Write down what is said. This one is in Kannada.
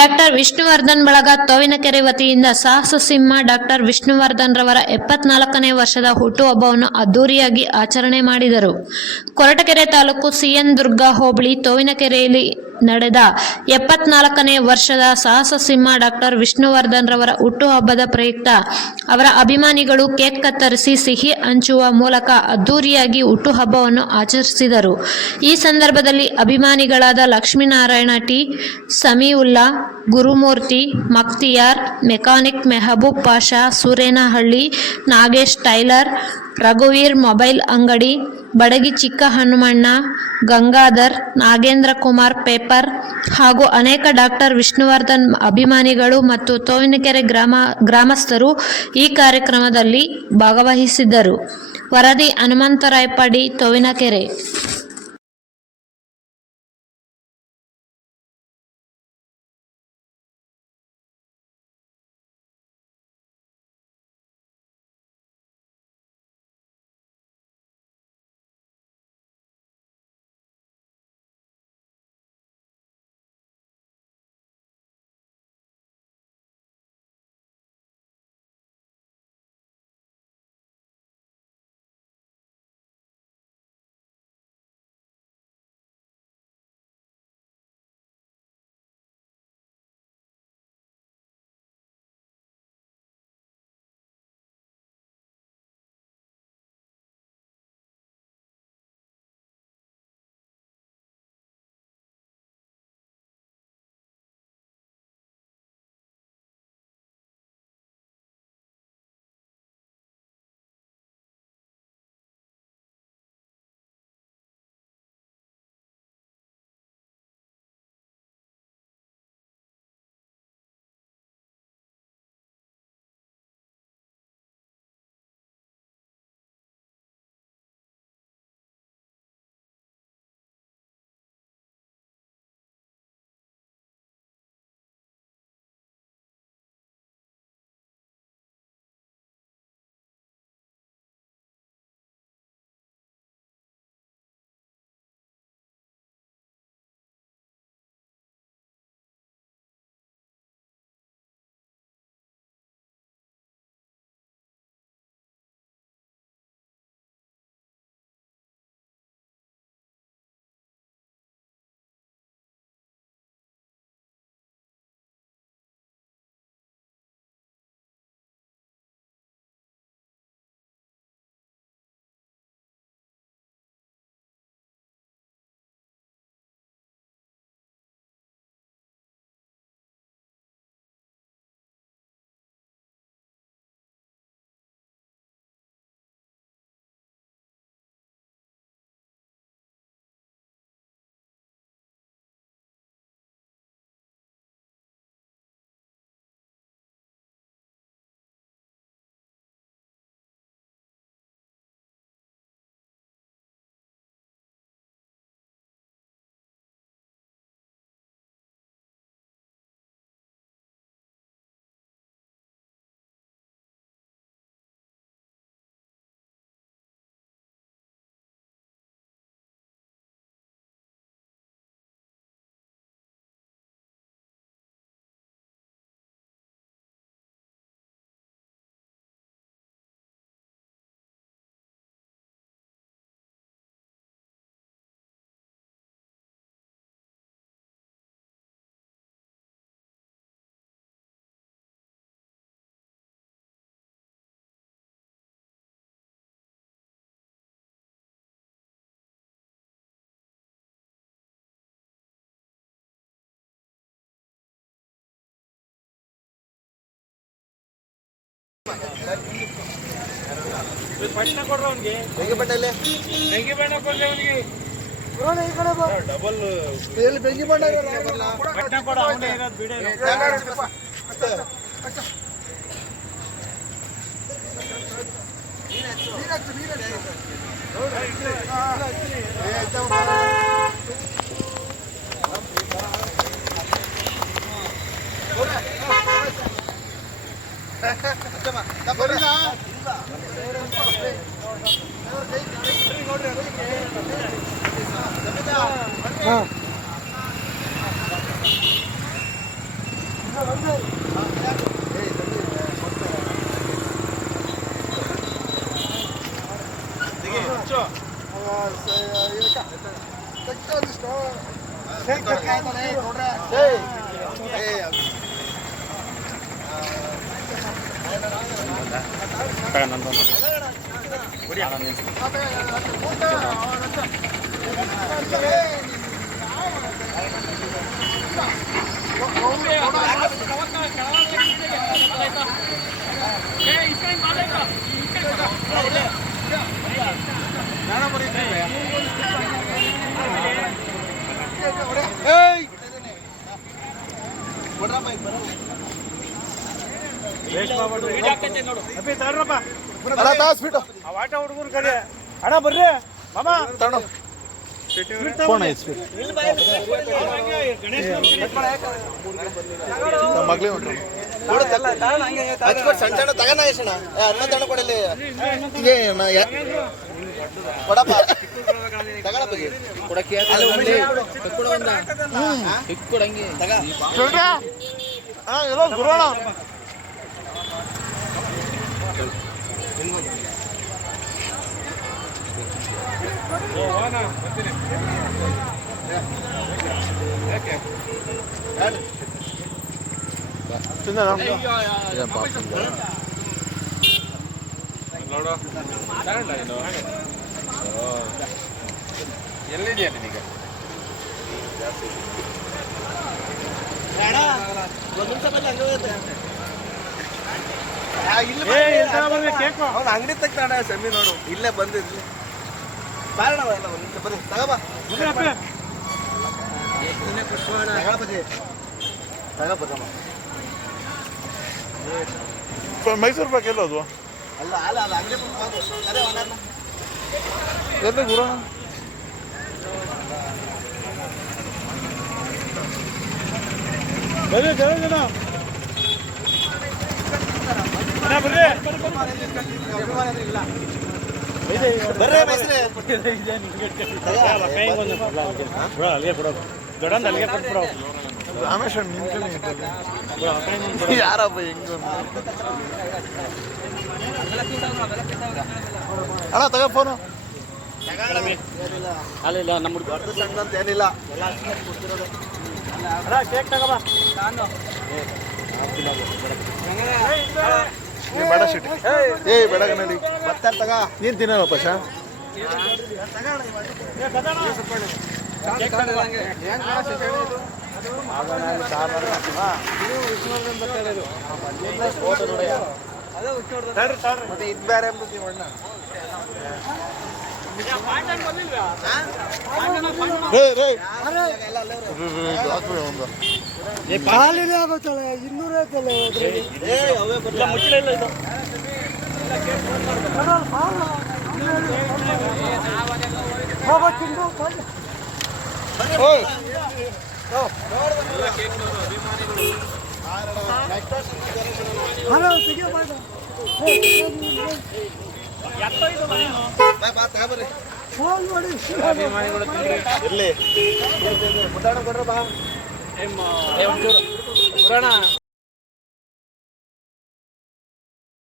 ಡಾಕ್ಟರ್ ವಿಷ್ಣುವರ್ಧನ್ ಬಳಗ ತೋವಿನಕೆರೆ ವತಿಯಿಂದ ಸಾಹಸ ಸಿಂಹ ಡಾಕ್ಟರ್ ವಿಷ್ಣುವರ್ಧನ್ ರವರ ಎಪ್ಪತ್ನಾಲ್ಕನೇ ವರ್ಷದ ಹುಟ್ಟುಹಬ್ಬವನ್ನು ಅದ್ದೂರಿಯಾಗಿ ಆಚರಣೆ ಮಾಡಿದರು. ಕೊರಟಗೆರೆ ತಾಲೂಕು ಸಿಎನ್ ದುರ್ಗ ಹೋಬಳಿ ತೋವಿನಕೆರೆಯಲ್ಲಿ ನಡೆದ ಎಪ್ಪತ್ನಾಲ್ಕನೇ ವರ್ಷದ ಸಾಹಸ ಸಿಂಹ ಡಾಕ್ಟರ್ ವಿಷ್ಣುವರ್ಧನ್ ರವರ ಹುಟ್ಟುಹಬ್ಬದ ಪ್ರಯುಕ್ತ, ಅವರ ಅಭಿಮಾನಿಗಳು ಕೇಕ್ ಕತ್ತರಿಸಿ ಸಿಹಿ ಹಂಚುವ ಮೂಲಕ ಅದ್ದೂರಿಯಾಗಿ ಹುಟ್ಟುಹಬ್ಬವನ್ನು ಆಚರಿಸಿದರು. ಈ ಸಂದರ್ಭದಲ್ಲಿ ಅಭಿಮಾನಿಗಳಾದ Lakshminarayan T, Samiulla, Gurumurthy, Mukhtiyar mechanic Mehboob Pasha, Surenahalli, Nagesh tailor ರಘುವೀರ್ mobile ಅಂಗಡಿ, ಬಡಗಿ ಚಿಕ್ಕ ಹನುಮಣ್ಣ, ಗಂಗಾಧರ್, ನಾಗೇಂದ್ರ ಕುಮಾರ್ ಪೇಪರ್ ಹಾಗೂ ಅನೇಕ ಡಾಕ್ಟರ್ ವಿಷ್ಣುವರ್ಧನ್ ಅಭಿಮಾನಿಗಳು ಮತ್ತು ತೋವಿನಕೆರೆ ಗ್ರಾಮ, ಗ್ರಾಮಸ್ಥರು ಈ ಕಾರ್ಯಕ್ರಮದಲ್ಲಿ ಭಾಗವಹಿಸಿದ್ದರು. ವರದಿ ಹನುಮಂತರಾಯಪಾಡಿ, ತೋವಿನಕೆರೆ. ಪಟ್ನ ಕೊಡ್ರ ಅವ್ನಿಗೆ ಹೇಗೆ ಬಟ್ಟೆಯಲ್ಲಿ ಬೆಂಕಿ ಬಣ್ಣ ಕೊಡ್ಲಿ ಅವನಿಗೆ ಡಬಲ್ ಎಲ್ಲಿ ಬೆಂಕಿ ಬಣ್ಣ ಪಟ್ನ ಕೊಡ ಅವನೇ ಇರೋದು ಬಿಡ ಹಾ ವೇಸ್ಟ್ ಮಾಡ್ಬೇಡ್ರಿ ಅಪ್ಪಿ ஏய்! கொடரா பை பரவாயில்லை ವಾಟ ಹುಡುಗರು ಕರಿ ಅಣ್ಣ ಬರ್ರಿ. ಮಾಮ. ಫೋನ್ ಉಂಟು. ಹಚ್ಕೊಟ್ಟು ಸಣ್ಣ ಸಣ್ಣ ತಗಣ ಎಷ್ಟಣ ಅನ್ನ ತಣ್ಣ ಕೊಡಲಿ ಹಿಂಗೆ. ಕೊಡಪ್ಪ ಈಗ. ಚೌಟ್ರ? ಹಾ, ಎಲ್ಲ ಗುರುವಣ್ಣ ಎಲ್ಲಿದೆಯಾ ನಿನಗ ಅಂಗಡಿ ತೆಗ್ದಾಣ ಸೆಮಿ ನೋಡು. ಇಲ್ಲೇ ಬಂದಿದ್ಲಿ. ಮೈಸೂರು ಪಾಕ್ ಎಲ್ಲ ಅದು ಎಲ್ಲಿ ಗುರು ಬರ್ರಿ ಜನ ಜನ ಬರ್ರಿ ಬರ್ರೇ ಬೈಸ್ರಿ ಅಲ್ಲಿಗೆ ಕೊಡೋದು ದೊಡ್ಡಂದ ಅಲ್ಲಿಗೆ ಕೊಟ್ಬಿಡೋ ರಮೇಶ್ ನಿಂತ್ಕೊಂಡು ಯಾರಪ್ಪ ಹೆಂಗ? ಅಣ್ಣ ತಗೋ ಫೋನು ಅಲ್ಲಿಲ್ಲ ನಮ್ಮ ದೊಡ್ಡ ಸಣ್ಣ ಅಂತ ಏನಿಲ್ಲ ಕೇಕ್ ತಗೋಬಾ ಏ ಬೇಡ ಶಿಟ್ ಏ ಬೇಡ ಕಣ್ಣಲ್ಲಿ ಮತ್ತೆ ತಗ ನೀನು ತಿನ್ನೋಪ್ಪ ಶಾ ಮತ್ತೆ ಇದು ಬೇರೆ ಎಂಬುದು ನೀವು ಅಣ್ಣ ರೇ ರೇ ಹಾಕ್ಬಿಡಿ ಒಂದು ಏ ಅವೇ ಇನ್ನೂರ ಮುಚ್ಚಳ ಇಲ್ಲ ಇದು. ಓಯ್. ಬಾ ಬಾ ತಗೊಬರ್ರಿ ಇರ್ಲಿ. ಮುದ್ದಾಡ ಬಾ